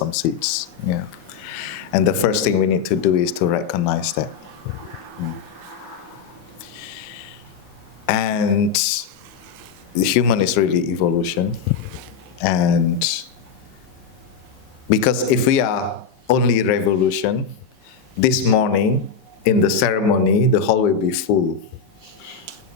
some seeds. Yeah. And the first thing we need to do is to recognize that. And the human is really evolution. And because if we are only revolution, this morning in the ceremony, the hall will be full.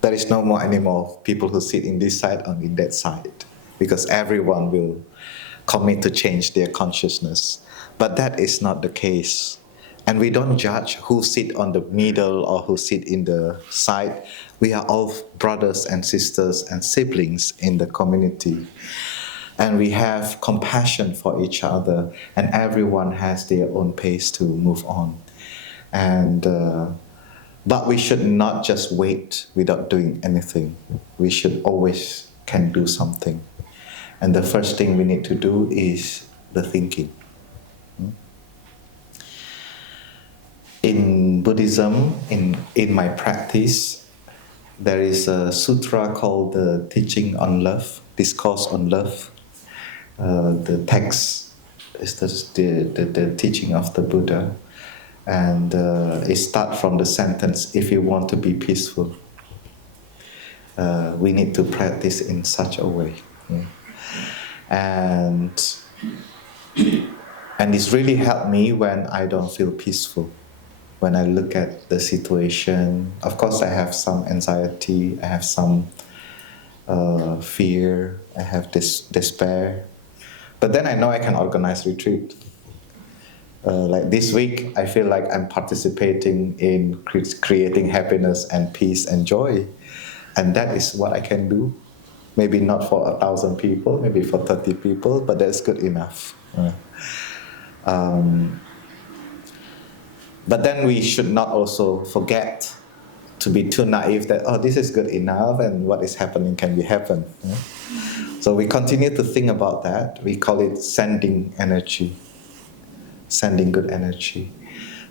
There is no more anymore people who sit in this side or in that side, because everyone will commit to change their consciousness. But that is not the case. And we don't judge who sit on the middle or who sit in the side. We are all brothers and sisters and siblings in the community. And we have compassion for each other, and everyone has their own pace to move on. And but we should not just wait without doing anything. We should always can do something. And the first thing we need to do is the thinking. In Buddhism, in my practice, there is a sutra called the Teaching on Love, Discourse on Love. The text is the teaching of the Buddha. And it starts from the sentence, if you want to be peaceful, we need to practice in such a way. Yeah. And it's really helped me when I don't feel peaceful. When I look at the situation, of course I have some anxiety, I have some fear, I have despair. But then I know I can organize retreat. Like this week, I feel like I'm participating in creating happiness and peace and joy. And that is what I can do. Maybe not for 1,000 people, maybe for 30 people, but that's good enough. But then we should not also forget to be too naive that, oh, this is good enough and what is happening can be happen. So we continue to think about that. We call it sending energy. Sending good energy.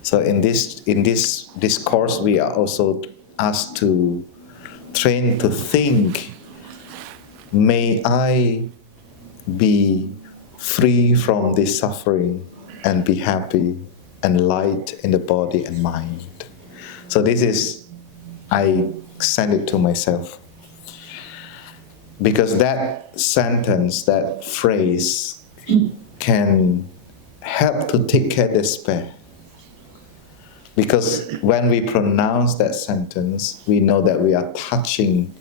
So in this course, we are also asked to train to think, may I be free from this suffering and be happy and light in the body and mind. So this is, I send it to myself. Because that sentence, that phrase can help to take care of despair. Because when we pronounce that sentence, we know that we are touching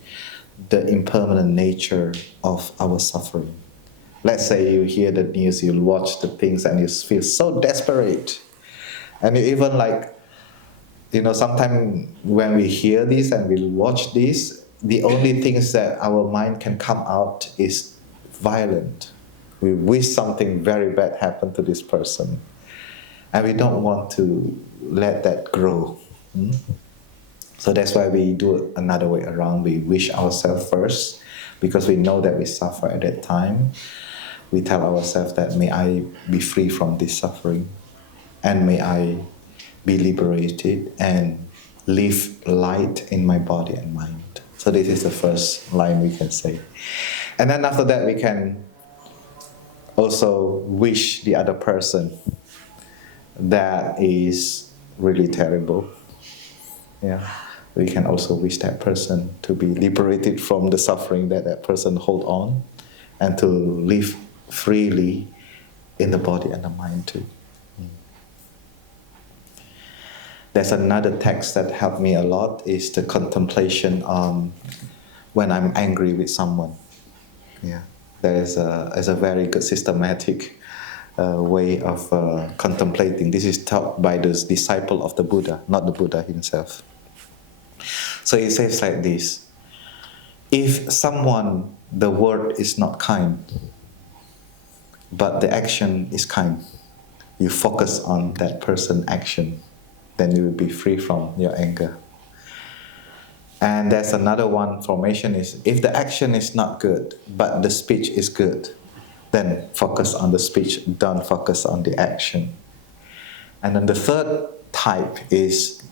the impermanent nature of our suffering. Let's say you hear the news, you watch the things and you feel so desperate. And you even sometimes when we hear this and we watch this, the only things that our mind can come out is violent. We wish something very bad happened to this person. And we don't want to let that grow. So that's why we do it another way around. We wish ourselves first, because we know that we suffer at that time. We tell ourselves that may I be free from this suffering, and may I be liberated and live light in my body and mind. So this is the first line we can say. And then after that we can also wish the other person that is really terrible. Yeah, we can also wish that person to be liberated from the suffering that person hold on, and to live freely in the body and the mind too. There's another text that helped me a lot, is the contemplation on when I'm angry with someone. Yeah, there is a very good systematic way of contemplating. This is taught by the disciple of the Buddha, not the Buddha himself. So it says like this: if someone, the word is not kind, but the action is kind, you focus on that person's action, then you will be free from your anger. And there's another one formation is, if the action is not good, but the speech is good, then focus on the speech, don't focus on the action. And then the third type is,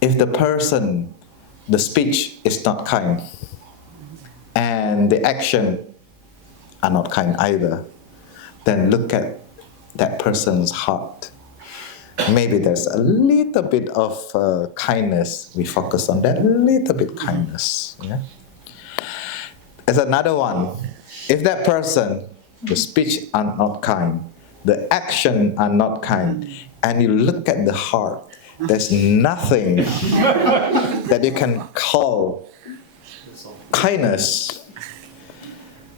if the person, the speech is not kind, and the action are not kind either, then look at that person's heart. Maybe there's a little bit of kindness. We focus on that little bit kindness. Yeah? There's another one. If that person, the speech are not kind, the action are not kind, and you look at the heart, there's nothing that you can call kindness,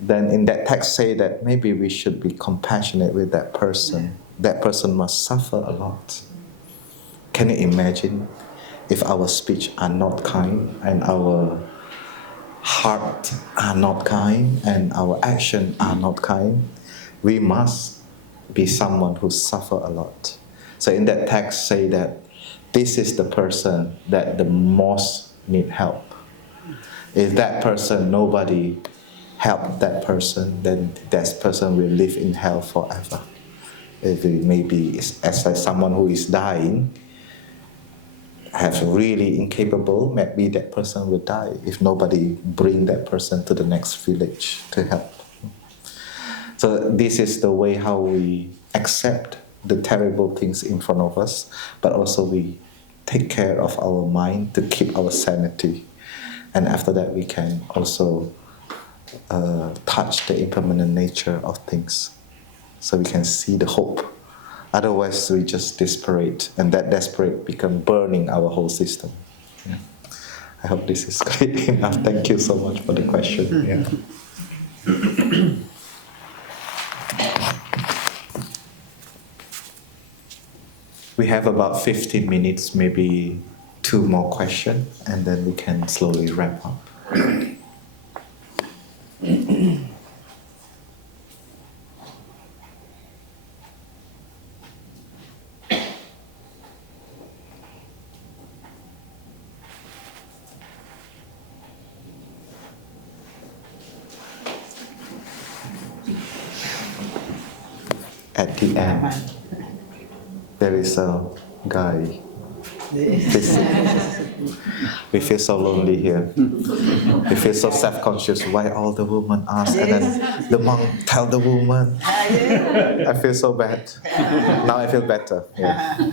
then in that text say that maybe we should be compassionate with that person. That person must suffer a lot. Can you imagine if our speech are not kind and our heart are not kind and our action are not kind? We must be someone who suffer a lot. So in that text say that this is the person that the most need help. If that person, nobody help that person, then that person will live in hell forever. If it maybe as someone who is dying, have really incapable, maybe that person will die if nobody bring that person to the next village to help. So this is the way how we accept the terrible things in front of us, but also we take care of our mind to keep our sanity. And after that we can also touch the impermanent nature of things, so we can see the hope. Otherwise we just desperate, and that desperate become burning our whole system. Yeah. I hope this is clear enough. Thank you so much for the question. Yeah. We have about 15 minutes, maybe 2 more questions, and then we can slowly wrap up. At the end, there is a guy. We feel so lonely here. We feel so self-conscious. Why all the women ask, and then the monk tell the woman. I feel so bad. Now I feel better. Yeah.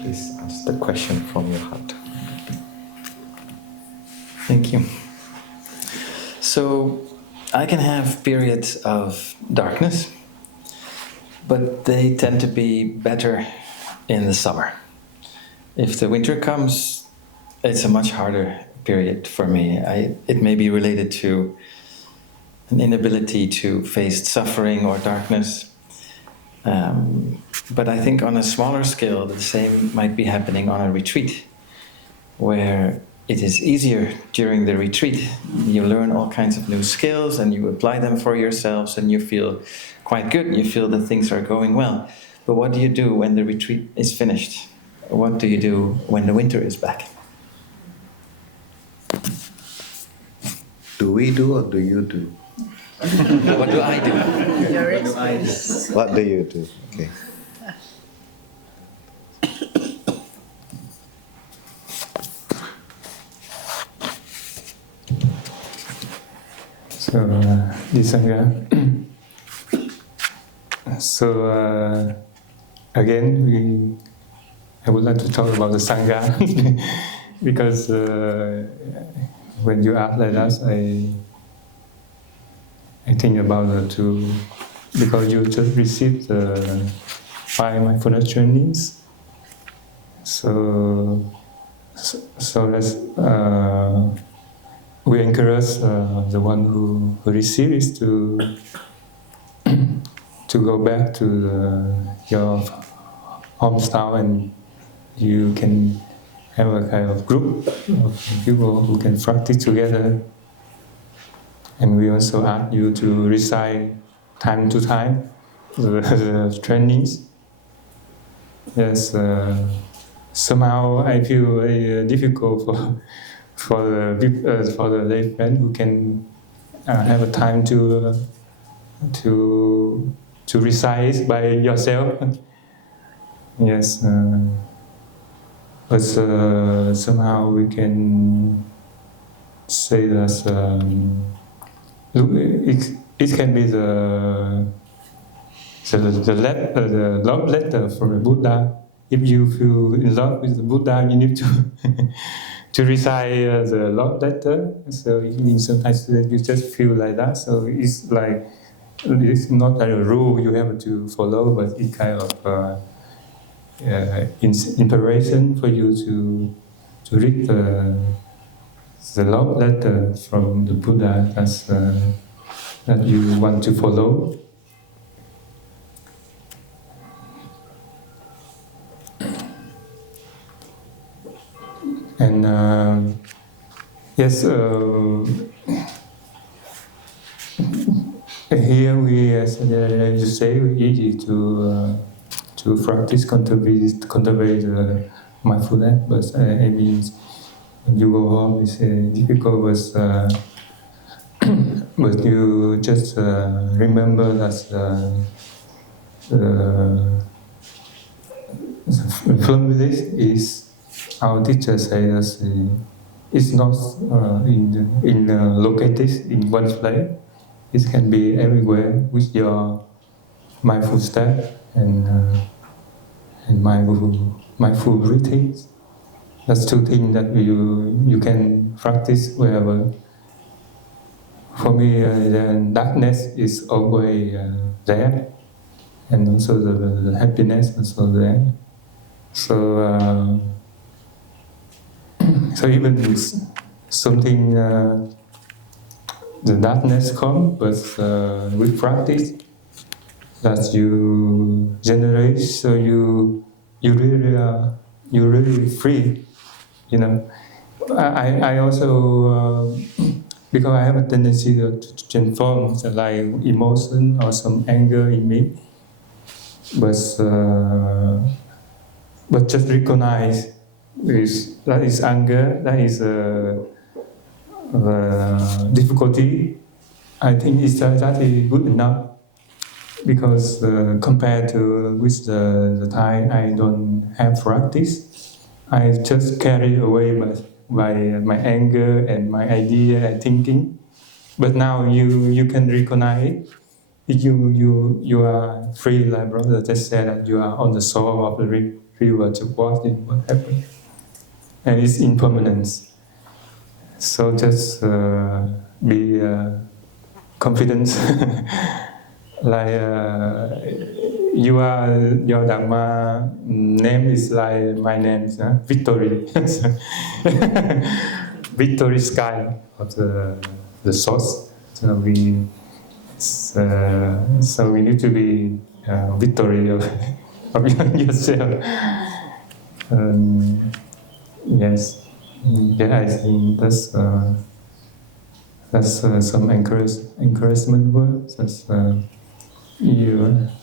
Please ask the question from your heart. Thank you. So, I can have periods of darkness, but they tend to be better in the summer. If the winter comes, it's a much harder period for me. It may be related to an inability to face suffering or darkness. But I think on a smaller scale, the same might be happening on a retreat, where it is easier during the retreat. You learn all kinds of new skills and you apply them for yourselves and you feel quite good. You feel that things are going well. But what do you do when the retreat is finished? What do you do when the winter is back? Do we do or do you do? What do I do? What do I do? What do you do? Okay. So, Disanga. So, again, I would like to talk about the Sangha because when you ask like that, I think about because you just received the 5 mindfulness trainings. So that's we encourage the one who receive is to go back to your hometown, and you can have a kind of group of people who can practice together. And we also ask you to recite time to time the trainings. Yes, somehow I feel very difficult for the lay friend who can have a time to recite by yourself. Yes, but somehow we can say that it can be the love letter from the Buddha. If you feel in love with the Buddha, you need to to recite the love letter. So it means sometimes that you just feel like that. So it's like it's not like a rule you have to follow, but it kind of inspiration for you to read the love letter from the Buddha that you want to follow. And yes, here we, as you say, easy to practice, cultivate mindfulness. But I mean, when you go home, it's difficult. But you just remember that from this is. Our teacher says it's not located in one place. It can be everywhere with your mindful step and mindful breathing. That's two things that you can practice wherever. For me, the darkness is always there, and also the happiness is also there. So. So even something, the darkness comes, but with practice, that you generate, so you really free, you know. I also because I have a tendency to transform like emotion or some anger in me, but just recognize. That is anger, that is difficulty. I think that is good enough because compared to with the time I don't have practice, I just carry away by my anger and my idea and thinking. But now you can recognize it. You are free, like brother just said, that you are on the shore of the river to watch what happened. And it's impermanence. So just be confident, like your Dharma name is like my name, Victory, Victory Sky of the source. So we need to be victory of yourself. Yes, I think that's some encouragement words. That's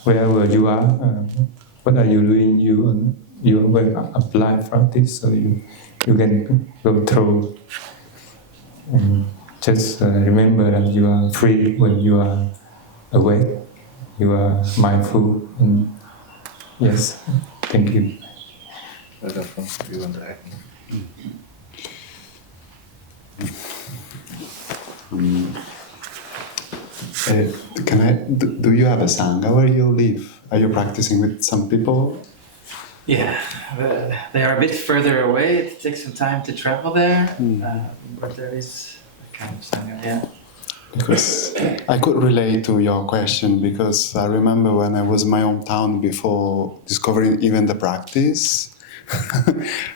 wherever you are, what are you doing? You will apply practice, so you can go through. And just remember that you are free when you are awake. You are mindful. And yes, thank you. Wonderful. You want to add? Do you have a sangha where you live? Are you practicing with some people? Yeah, they are a bit further away. It takes some time to travel there, but there is a kind of sangha, yeah. Because I could relate to your question, because I remember when I was in my hometown before discovering even the practice,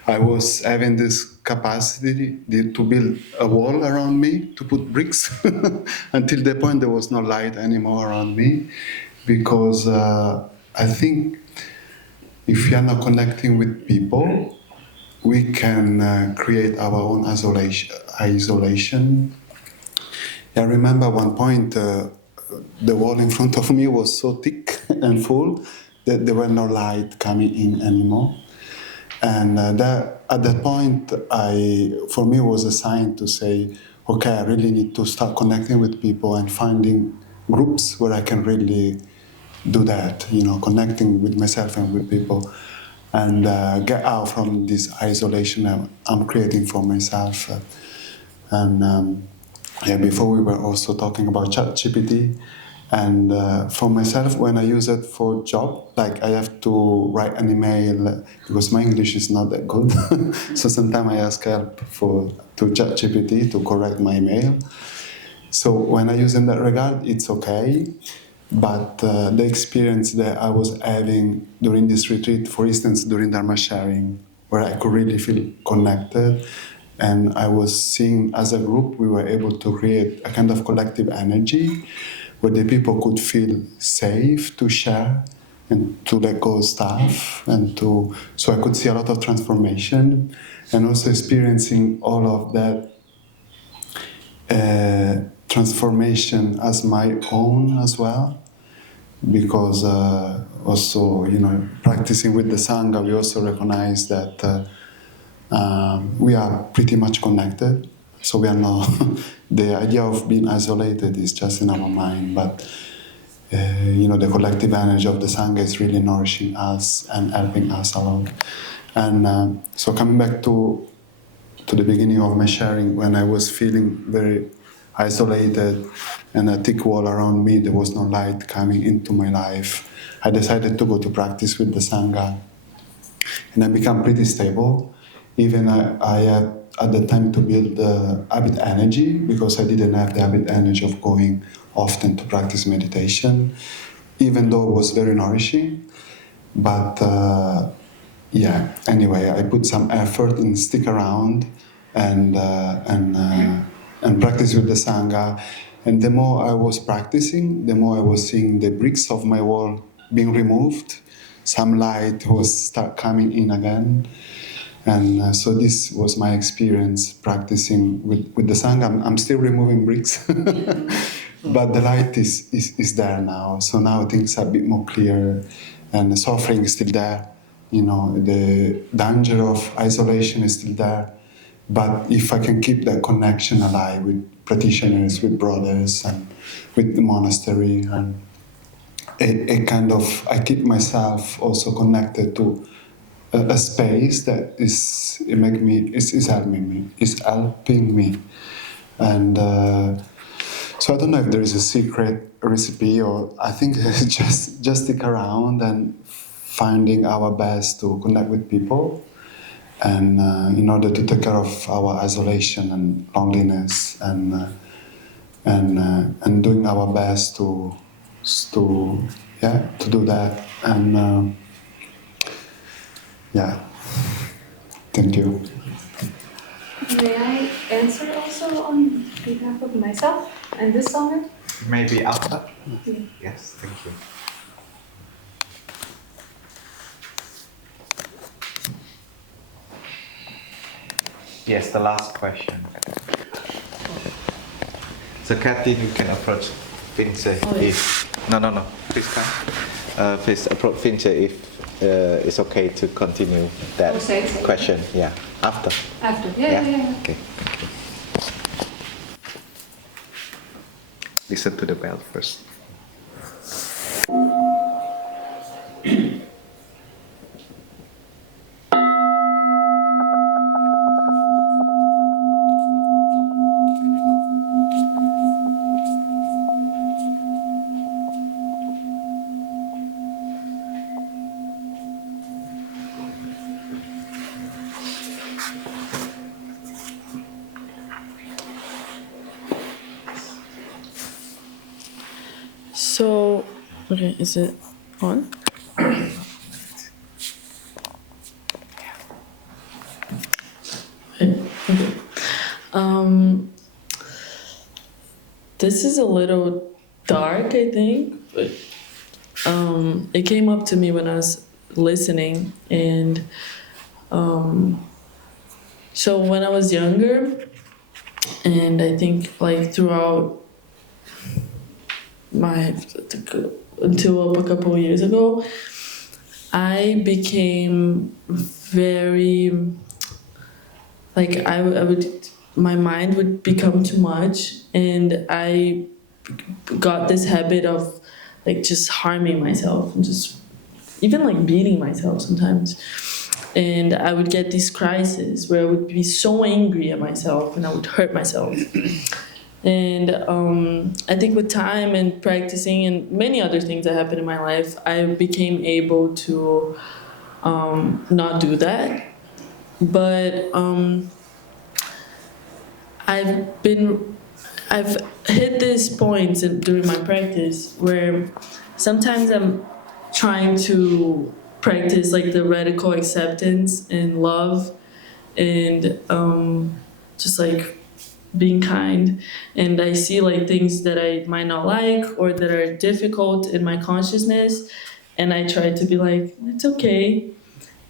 I was having this capacity to build a wall around me, to put bricks, until the point there was no light anymore around me, because I think if we are not connecting with people, we can create our own isolation. I remember one point, the wall in front of me was so thick and full that there were no light coming in anymore. And that at that point, for me was a sign to say, okay, I really need to start connecting with people and finding groups where I can really do that, connecting with myself and with people, and get out from this isolation I'm creating for myself. Before we were also talking about ChatGPT, and for myself, when I use it for job, like I have to write an email because my English is not that good, so sometimes I ask help to ChatGPT to correct my email. So when I use in that regard, it's okay. But the experience that I was having during this retreat, for instance, during Dharma sharing, where I could really feel connected, and I was seeing as a group, we were able to create a kind of collective energy where the people could feel safe to share and to let go of stuff, so I could see a lot of transformation, and also experiencing all of that transformation as my own as well, because also, practicing with the Sangha, we also recognize that we are pretty much connected. So we are not, the idea of being isolated is just in our mind, but the collective energy of the Sangha is really nourishing us and helping us a lot. And so coming back to the beginning of my sharing, when I was feeling very isolated and a thick wall around me, there was no light coming into my life, I decided to go to practice with the Sangha. And I became pretty stable. Even I had at the time to build the habit energy, because I didn't have the habit energy of going often to practice meditation, even though it was very nourishing. But anyway, I put some effort and stick around and practice with the Sangha. And the more I was practicing, the more I was seeing the bricks of my wall being removed. Some light was start coming in again. And so this was my experience practicing with the Sangha. I'm still removing bricks, but the light is there now. So now things are a bit more clear, and the suffering is still there. The danger of isolation is still there. But if I can keep that connection alive with practitioners, with brothers, and with the monastery, and I keep myself also connected to a space that is helping me, and so I don't know if there is a secret recipe, or I think just stick around and finding our best to connect with people, and in order to take care of our isolation and loneliness, and doing our best to do that, and thank you. May I answer also on behalf of myself and this summit? Maybe after? Yeah. Yes, thank you. Yes, the last question. So Kathy, you can approach Finche if... No. Please come. Please approach Finche if it's okay to continue that question. Yeah, after. After, yeah. Okay, thank you. Listen to the bell first. So, okay, is it on? Okay. This is a little dark, I think, but it came up to me when I was listening, and so when I was younger, and I think like throughout until a couple of years ago, I became very, like, I would, my mind would become too much, and I got this habit of like just harming myself and just even like beating myself sometimes. And I would get these crises where I would be so angry at myself and I would hurt myself. And I think with time and practicing and many other things that happened in my life, I became able to not do that. But I've hit these points during my practice where sometimes I'm trying to practice like the radical acceptance and love and just like being kind, and I see like things that I might not like or that are difficult in my consciousness, and I try to be like, it's okay.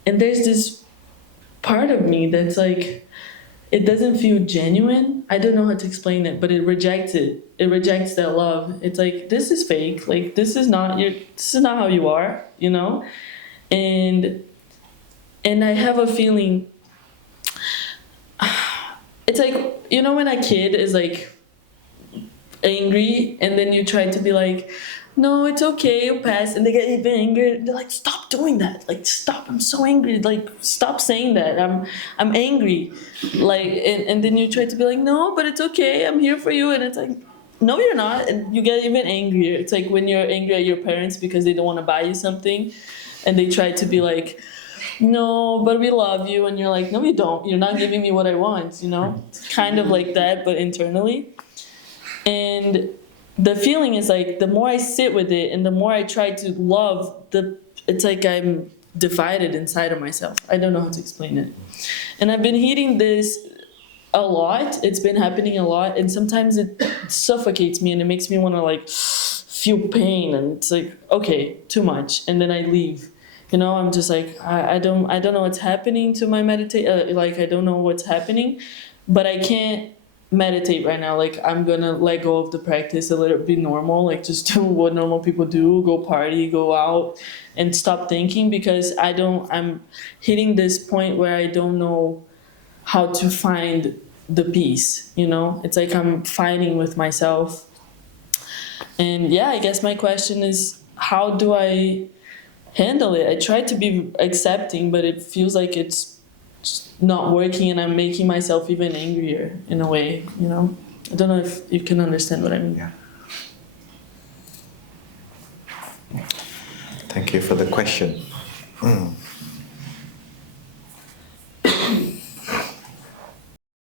And there's this part of me that's like, it doesn't feel genuine. I don't know how to explain it, but it rejects it. It rejects that love. It's like, this is fake. Like, this is not how you are, you know? And I have a feeling, it's like, you know, when a kid is like angry and then you try to be like, no, it's okay, it'll pass, and they get even angry. They're like, stop doing that. Like, stop, I'm so angry. Like, stop saying that. I'm angry. Like, and then you try to be like, no, but it's okay, I'm here for you. And it's like, no, you're not. And you get even angrier. It's like when you're angry at your parents because they don't want to buy you something, and they try to be like, no, but we love you. And you're like, no, you don't. You're not giving me what I want, you know? It's kind of like that, but internally. And the feeling is like, the more I sit with it and the more I try to love, it's like I'm divided inside of myself. I don't know how to explain it. And I've been hitting this a lot. It's been happening a lot. And sometimes it suffocates me and it makes me want to like feel pain. And it's like, okay, too much. And then I leave. You know, I'm just like, I don't know what's happening to my meditate. Like, I don't know what's happening, but I can't meditate right now. Like, I'm gonna let go of the practice and let it be normal. Like, just do what normal people do, go party, go out, and stop thinking, because I'm hitting this point where I don't know how to find the peace, you know? It's like I'm fighting with myself. And yeah, I guess my question is, how do I handle it? I try to be accepting, but it feels like it's not working, and I'm making myself even angrier in a way, you know? I don't know if you can understand what I mean. Yeah. Thank you for the question.